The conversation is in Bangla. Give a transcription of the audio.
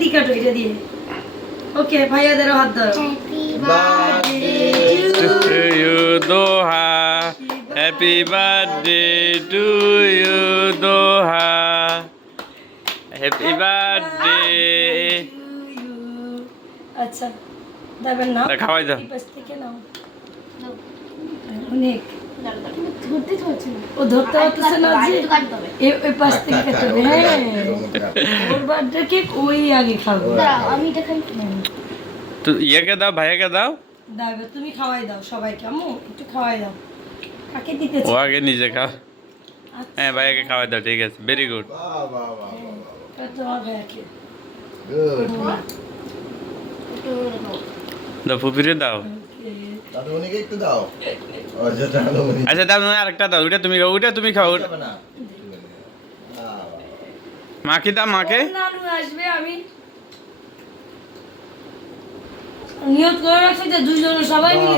দিয়ে কাটো এটা দিয়ে ওকে ভাইয়াদেরও হাত দাও To you, Doha. Happy birthday to you, Doha. Happy birthday. আচ্ছা দেবেন না খাওয়াই দাও। এই পাশ থেকে নাও অনেক ধরতে হচ্ছে না ও ধরতে হচ্ছে না যে এই পাশ থেকে কেটে দেবে হ্যাঁ ওর বার্থডে কেক ওই আগে খাবে দাঁড়াও আমি এটা খাই তো ইয়েকে দাও, ভাইয়াকে দাও। দাও তুমি খাওয়াই দাও সবাইকে আম্মু একটু খাওয়াই দাও কাকে দিতে ও আগে নিজে খাও। হ্যাঁ ভাইয়াকে খাওয়াই দাও, ঠিক আছে, ভেরি গুড। তোমার ভাইয়াকে দাও ফুপিরে দাও। একটু দাও আচ্ছা দাও, আরেকটা দাও, ওইটা তুমি খাও, ওইটা তুমি খাও। মাকে দাও, মাকে। নানু আসবে আমি নিয়ত করে রাখছি যে দুইজনে সবাই মিলে